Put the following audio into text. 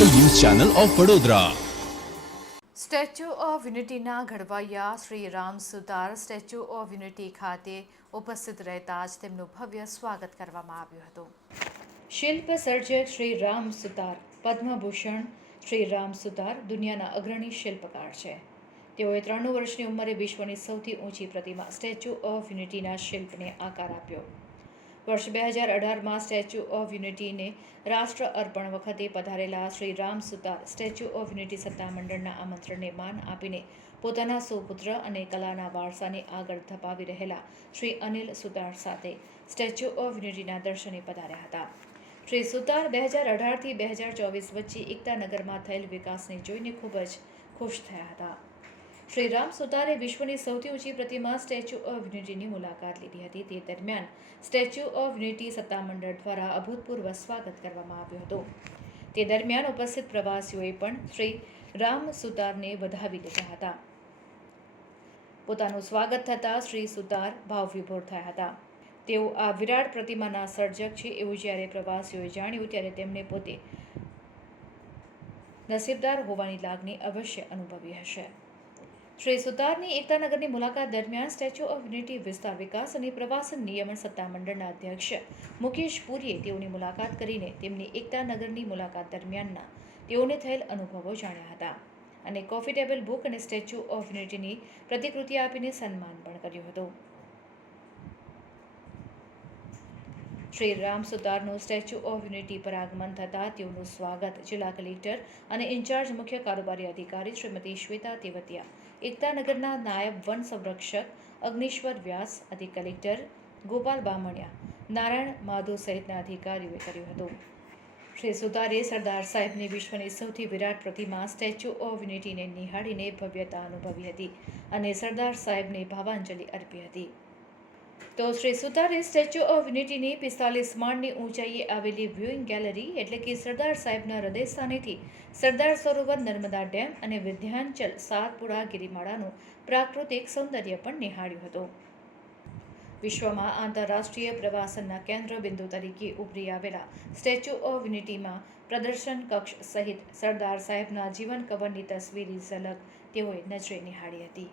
Channel of Vadodara. Statue of યુનિટીના ઘડવૈયા Shri Ram Sutar statue of unity ખાતે ઉપસ્થિત રહેતા જ તેમનું ભવ્ય સ્વાગત કરવામાં આવ્યું હતું. શિલ્પ સર્જક શ્રી રામ સુતાર, પદ્મભૂષણ શ્રી રામ સુતાર દુનિયાના અગ્રણી શિલ્પકાર છે. તેઓએ ત્રાણું વર્ષની ઉંમરે વિશ્વની સૌથી ઊંચી પ્રતિમા સ્ટેચ્યુ ઓફ યુનિટીના શિલ્પને આકાર આપ્યો. વર્ષ બે હજાર અઢારમાં સ્ટેચ્યુ ઓફ યુનિટીને રાષ્ટ્ર અર્પણ વખતે પધારેલા Shri Ram Sutar statue of unity સત્તામંડળના આમંત્રણને માન આપીને પોતાના સુપુત્ર અને કલાના વારસાને આગળ ધપાવી રહેલા શ્રી અનિલ સુતાર સાથે સ્ટેચ્યુ ઓફ યુનિટીના દર્શને પધાર્યા હતા. શ્રી સુતાર બે હજાર અઢારથી બે હજાર ચોવીસ વચ્ચે એકતાનગરમાં થયેલ વિકાસને જોઈને ખૂબ જ ખુશ થયા હતા. શ્રી રામ સુતારે વિશ્વની સૌથી ઊંચી પ્રતિમા સ્ટેચ્યુ ઓફ યુનિટીની મુલાકાત લીધી હતી. તે દરમિયાન સ્ટેચ્યુ ઓફ યુનિટી સત્તામંડળ દ્વારા અભૂતપૂર્વ સ્વાગત કરવામાં આવ્યું હતું. તે દરમિયાન ઉપસ્થિત પ્રવાસીઓએ પણ શ્રી રામ સુતારને વધાવી દીધા હતા. પોતાનું સ્વાગત થતાં શ્રી સુતાર ભાવવિભોર થયા હતા. તેઓ આ વિરાટ પ્રતિમાના સર્જક છે એવું જ્યારે પ્રવાસીઓએ જાણ્યું ત્યારે તેમને પોતે નસીબદાર હોવાની લાગણી અવશ્ય અનુભવી હશે. શ્રી સુતારની એકતાનગરની મુલાકાત દરમિયાન સ્ટેચ્યુ ઓફ યુનિટી વિસ્તાર વિકાસ અને પ્રવાસન નિયમન સત્તામંડળના અધ્યક્ષ મુકેશ પુરીએ તેઓની મુલાકાત કરીને તેમની એકતાનગરની મુલાકાત દરમિયાનના તેઓને થયેલ અનુભવો જાણ્યા હતા અને કોફી ટેબલ બુક અને સ્ટેચ્યુ ઓફ યુનિટીની પ્રતિકૃતિ આપીને સન્માન પણ કર્યું હતું. શ્રી રામ સુતારનું સ્ટેચ્યુ ઓફ યુનિટી પર આગમન થતાં તેઓનું સ્વાગત જિલ્લા કલેક્ટર અને ઇન્ચાર્જ મુખ્ય કારોબારી અધિકારી શ્રીમતી શ્વેતા તેવતિયા એકતાનગરના નાયબ વન સંરક્ષક અગ્નિશ્વર વ્યાસ, અધિક કલેક્ટર ગોપાલ બામણિયા, નારાયણ માધુ સહિતના અધિકારીઓએ કર્યું હતું. શ્રી સુતારે સરદાર સાહેબની વિશ્વની સૌથી વિરાટ પ્રતિમા સ્ટેચ્યુ ઓફ યુનિટીને નિહાળીને ભવ્યતા અનુભવી હતી અને સરદાર સાહેબને ભાવાંજલિ અર્પી હતી. તો શ્રી સુતારે સ્ટેચ્યુ ઓફ યુનિટીની પિસ્તાલીસ માળની ઊંચાઈએ આવેલી વ્યુઇંગ ગેલેરી એટલે કે સરદાર સાહેબના હૃદય સ્થાનેથી સરદાર સરોવર નર્મદા ડેમ અને વિધ્યાંચલ સાતપુડા ગિરિમાળાનું પ્રાકૃતિક સૌંદર્ય પણ નિહાળ્યું હતું. વિશ્વમાં આંતરરાષ્ટ્રીય પ્રવાસનના કેન્દ્ર બિંદુ તરીકે ઉભરી આવેલા સ્ટેચ્યુ ઓફ યુનિટીમાં પ્રદર્શન કક્ષ સહિત સરદાર સાહેબના જીવન કવરની તસવીરી ઝલક તેઓએ નજરે નિહાળી હતી.